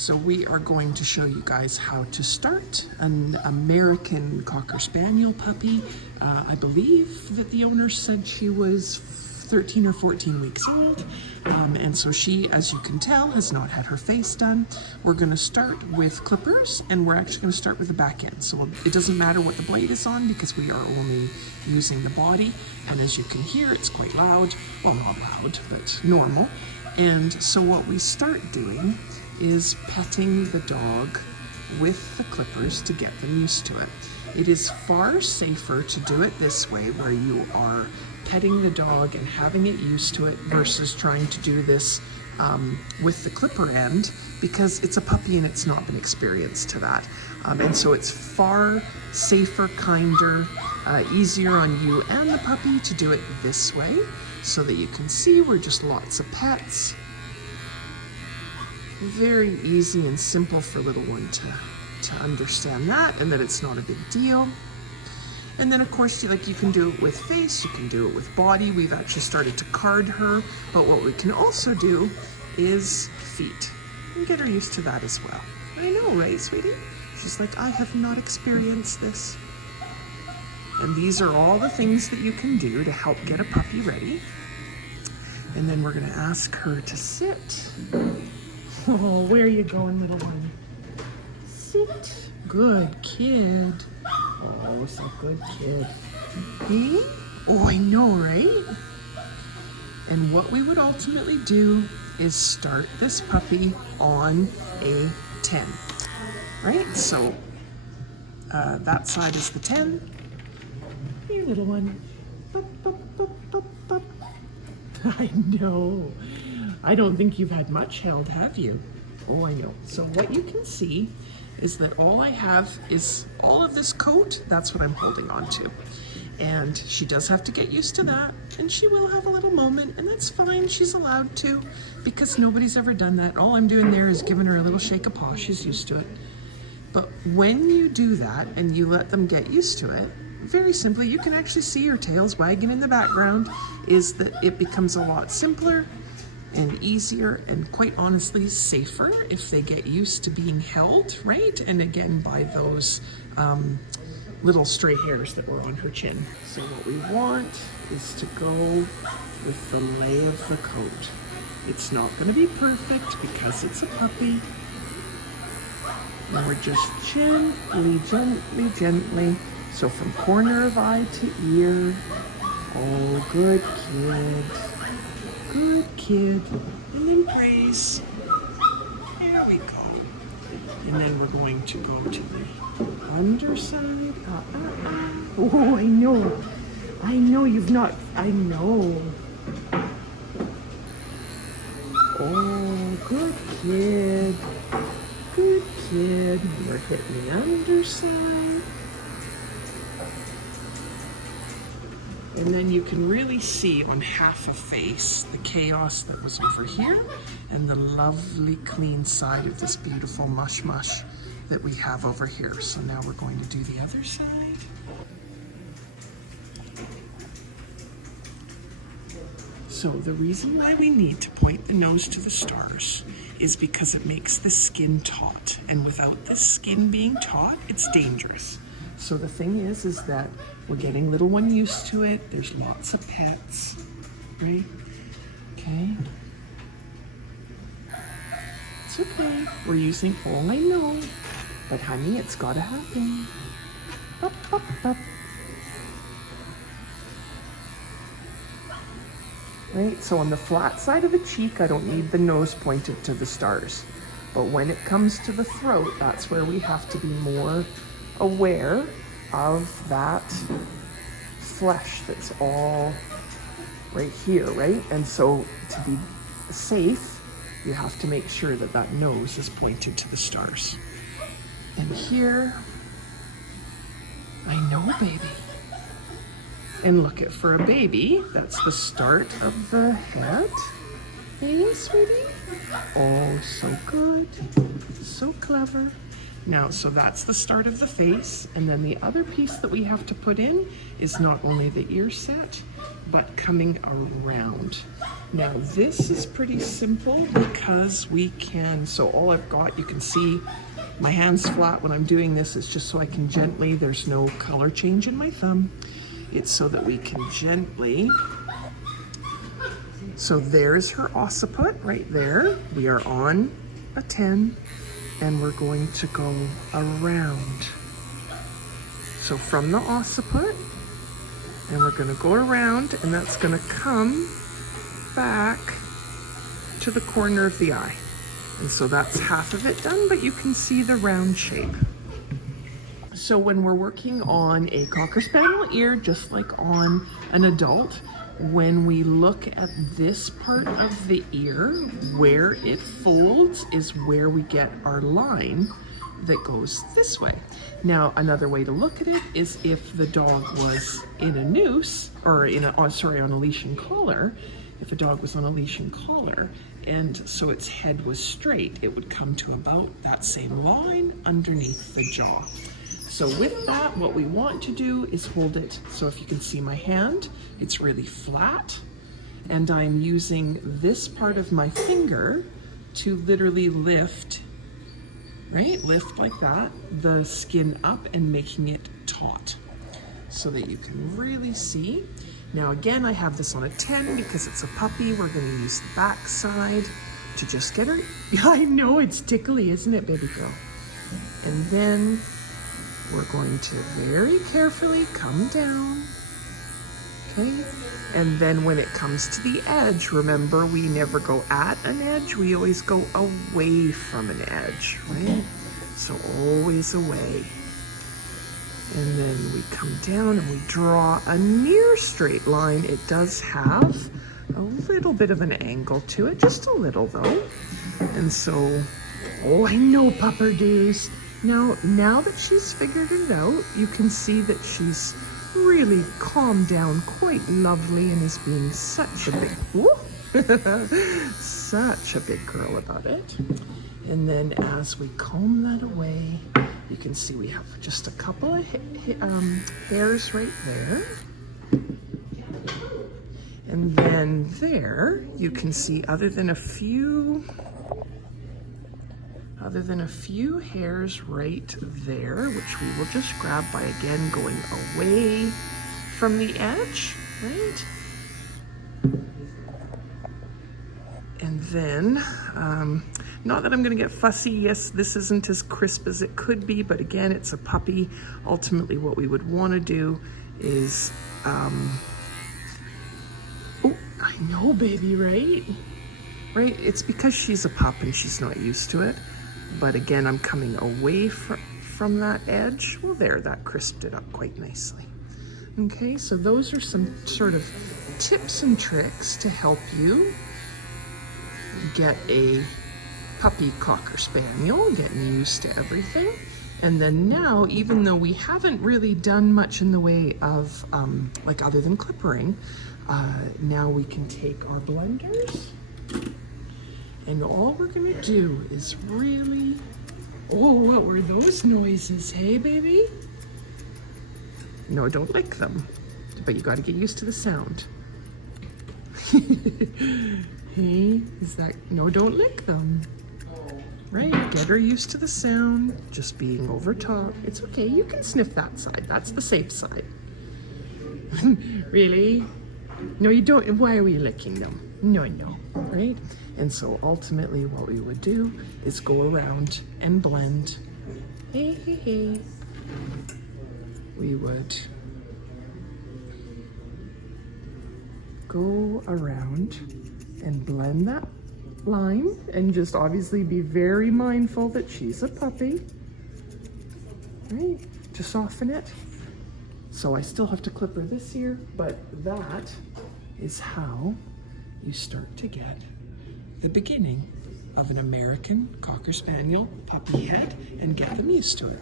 So we are going to show you guys how to start an American Cocker Spaniel puppy. I believe that the owner said she was 13 or 14 weeks old. And so she, as you can tell, has not had her face done. We're going to start with clippers, and we're actually going to start with the back end. So it doesn't matter what the blade is on because we are only using the body. And as you can hear, it's quite loud. Well, not loud, but normal. And so what we start doing is petting the dog with the clippers to get them used to it. It is far safer to do it this way, where you are petting the dog and having it used to it, versus trying to do this with the clipper end, because it's a puppy and it's not been experienced to that. And so it's far safer, kinder, easier on you and the puppy to do it this way, so that you can see we're just lots of pets. Very easy and simple for little one to understand that, and that it's not a big deal. And then of course, you can do it with face, you can do it with body. We've actually started to card her, but what we can also do is feet and get her used to that as well. I know, right, sweetie? She's like, I have not experienced this. And these are all the things that you can do to help get a puppy ready. And then we're gonna ask her to sit. Oh, where are you going, little one? Sit. Good kid. Oh, so good kid. Hey? Oh, I know, right? And what we would ultimately do is start this puppy on a 10, right? So that side is the 10. Here, little one. Bup, bup, bup, bup, bup. I know. I don't think you've had much held, have you? Oh, I know. So what you can see is that all I have is all of this coat. That's what I'm holding on to. And she does have to get used to that, and she will have a little moment, and that's fine. She's allowed to, because nobody's ever done that. All I'm doing there is giving her a little shake of paw. She's used to it. But when you do that and you let them get used to it, very simply, you can actually see her tails wagging in the background, is that it becomes a lot simpler and easier, and quite honestly safer if they get used to being held, right? And again, by those little stray hairs that were on her chin. So what we want is to go with the lay of the coat. It's not going to be perfect because it's a puppy. And we're just gently, gently, gently. So from corner of eye to ear. Oh, good kid. Good kid. And then praise. There we go. And then we're going to go to the underside. Oh, I know. I know you've not. I know. Oh, good kid. Good kid. We're hitting the underside. And then you can really see on half a face the chaos that was over here and the lovely clean side of this beautiful mush mush that we have over here. So now we're going to do the other side. So the reason why we need to point the nose to the stars is because it makes the skin taut. And without this skin being taut, it's dangerous. So the thing is that we're getting little one used to it. There's lots of pets, right? Okay. It's okay. We're using all I know. But honey, it's gotta happen. Up, up, up. Right, so on the flat side of the cheek, I don't need the nose pointed to the stars. But when it comes to the throat, that's where we have to be more aware of that flesh that's all right here, right? And so to be safe, you have to make sure that that nose is pointed to the stars. And here, I know, baby. And look at, for a baby, that's the start of the head. Hey, sweetie? Oh, so good. So clever. Now, so that's the start of the face. And then the other piece that we have to put in is not only the ear set, but coming around. Now this is pretty simple because we can, so all I've got, you can see my hand's flat when I'm doing this. It's just so I can gently, there's no color change in my thumb. It's so that we can gently, so there's her occiput right there. We are on a 10 and we're going to go around. So from the occiput, and we're gonna go around, and that's gonna come back to the corner of the eye. And so that's half of it done, but you can see the round shape. So when we're working on a Cocker Spaniel ear, just like on an adult, when we look at this part of the ear, where it folds is where we get our line that goes this way. Now, another way to look at it is if the dog was in a noose, or in a, on a leash and collar, if a dog was on a leash and collar, and so its head was straight, it would come to about that same line underneath the jaw. So with that, what we want to do is hold it, so if you can see my hand, it's really flat, and I'm using this part of my finger to literally lift, right? Lift like that, the skin up and making it taut so that you can really see. Now again, I have this on a 10 because it's a puppy. We're gonna use the back side to just get her. I know, it's tickly, isn't it, baby girl? And then we're going to very carefully come down, okay? And then when it comes to the edge, remember, we never go at an edge, we always go away from an edge, right? So always away. And then we come down and we draw a near straight line. It does have a little bit of an angle to it, just a little though. And so, oh, I know, pupperdoos. Now that she's figured it out, you can see that she's really calmed down quite lovely and is being such a big, such a big girl about it. And then as we comb that away, you can see we have just a couple of hairs right there. And then there, you can see other than a few hairs right there, which we will just grab by, again, going away from the edge, right? And then, not that I'm gonna get fussy, yes, this isn't as crisp as it could be, but again, it's a puppy. Ultimately, what we would wanna do is, oh, I know, baby, right? Right, it's because she's a pup and she's not used to it. But again, I'm coming away from that edge. Well, there, that crisped it up quite nicely. Okay, so those are some sort of tips and tricks to help you get a puppy Cocker Spaniel, getting used to everything. And then now, even though we haven't really done much in the way of, like other than clippering, now we can take our blenders. And all we're gonna do is really, oh, what were those noises, hey, baby? No, don't lick them, but you gotta get used to the sound. Hey, is that, no, don't lick them. Right, get her used to the sound, just being over top. It's okay, you can sniff that side, that's the safe side. Really? No, you don't, why are we licking them? No, right? And so ultimately what we would do is go around and blend. Hey, hey, hey. We would go around and blend that line and just obviously be very mindful that she's a puppy, right? To soften it. So I still have to clip her this ear, but that is how you start to get the beginning of an American Cocker Spaniel puppy head and get them used to it.